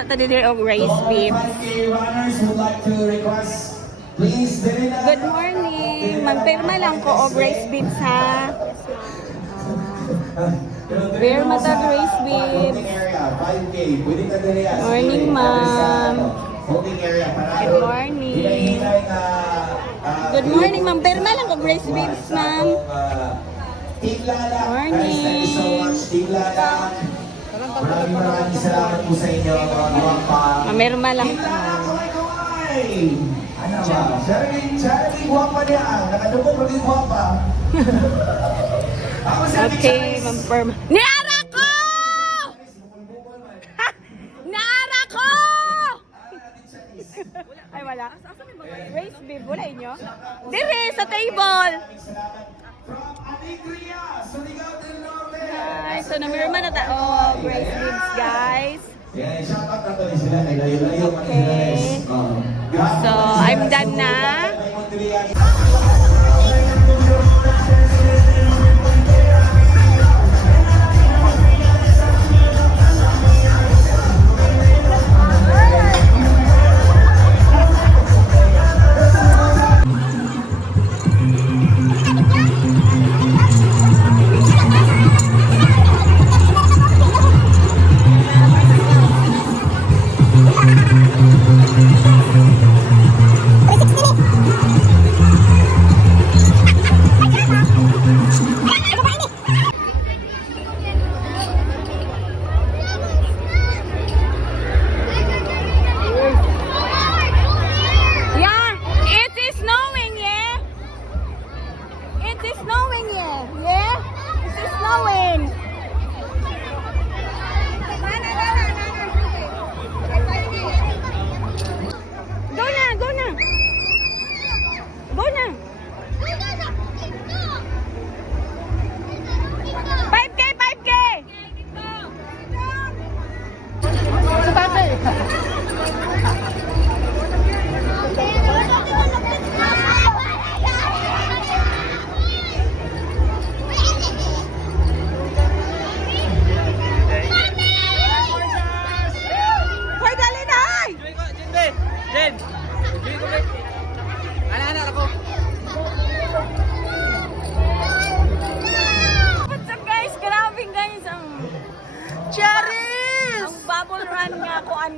sa tadidir og rice beef. Good morning. Magpirma lang ko og rice beef ha. Beer matag rice beef. Morning, ma'am. Good morning. Good morning, ma'am. Pirma lang og rice beef, ma'am. Morning. Maraming salamat po sa inyo. Mamirma lang. Ano ba? Charlie, guwapa niya. Nakadukong pa rin guwapa. Okay, ma'am. Pirma. Niara ko! Niara ko! Ay, wala. Rice beef, wala inyo? Dire, sa table. Guys, so namirma na tao. Rice beefs, guys. Okay. So, I'm done na.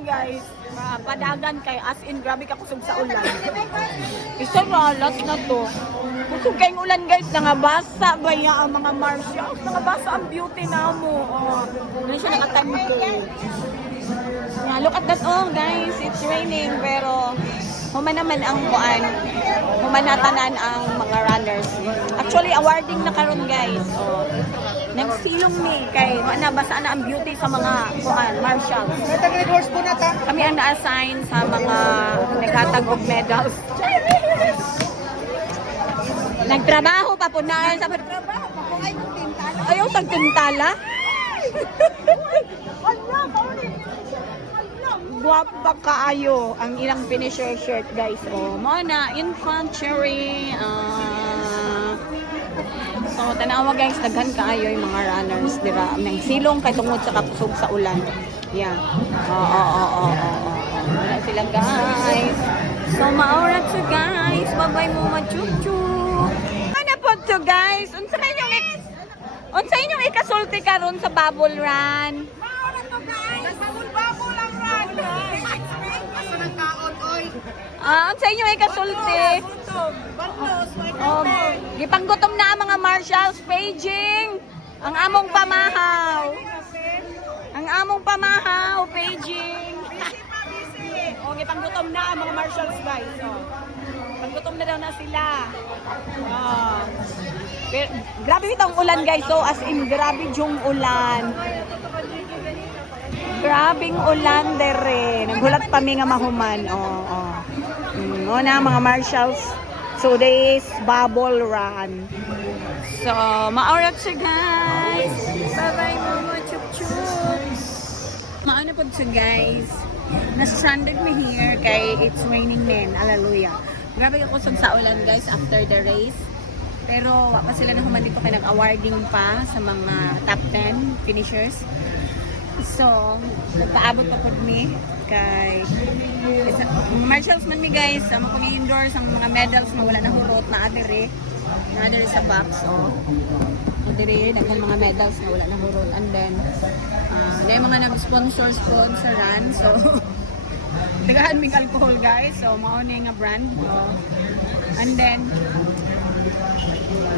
Guys, padagan kay as in grabe ka kusog sa ulan. Isa ralat na to. Kusog kayong ulan guys, nangabasa ba ya ang mga Martials? Nangabasa ang beauty na mo. Oh, hindi siya nakatanto. Yeah, look at that. Oh guys, it's raining pero human naman ang kuan. Human natanan ang mga runners. Actually, awarding na karon guys. Oh. Nagsilong ni kay nabasa na ang beauty sa mga kuan Martials. Kami ang na-assign sa mga naghatag og medals. Nagtrabaho pa po na sa trabaho pa po ay tintala. Ayaw tagtintala. Guwapa kaayo ang ilang finisher shirt guys. Oh, mo na infantry. So, tanawa guys, daghan kaayo yung mga runners, di ba? Nang silong kay tungod sa kapusog sa ulan. Yeah. Wala sila guys. So, maorat to guys. Bye-bye mo ma-chup-chup. Ano po to guys? Unsa inyong ikasulti karon sa Bubble Run? Maorat to guys. Nagbabul-babul ang run guys. Asa nang kaon oy? Unsa inyong ikasulti? Gipanggutom na ang mga Martials paging. Ang among pamahaw. Ang among pamahaw paging. O gipanggutom na ang mga Martials guys. So, panggutom na daw na sila. Pero, grabe itong ulan guys. So as in grabe yung ulan. Grabing ulan dere. Naghulat pa mi nga mahuman. O na mga Martials. So this Bubble Run. So maorat siya guys. Bye-bye mga chup-chup. Maano po siya guys. Nasa-stranded me here kay it's raining din. Hallelujah. Grabe ako sa ulan guys after the race. Pero wapa sila na human dito kay nag-awarding pa sa mga top 10 finishers. So, nagpaabot pa po mi kay mga marshals man mi guys, sa mga pag-endorse ang mga medals na wala na hurot na adere sa box. So, adere daghan mga medals na wala na hurot, and then na yung mga nag-sponsoran. So, daghan mig alcohol guys. So, mao ni nga brand. And then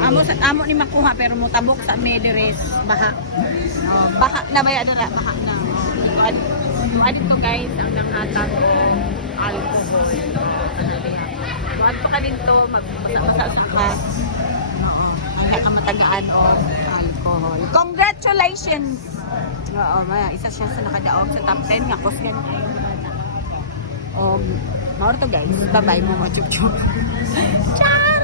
amo ni makuha pero mo tabok sa Medires baha. Baha na ba yan na? Baha na. Adit to guys ang nanghatag alcohol. Maad pa ka din to magbasa-basa ka. Ang matagaan o alcohol. Congratulations! Oo, isa siya sa nakadaog sa top 10 nga kos gan kayo. Mauro to guys. Bye-bye mo mga chup-chup. Ciao!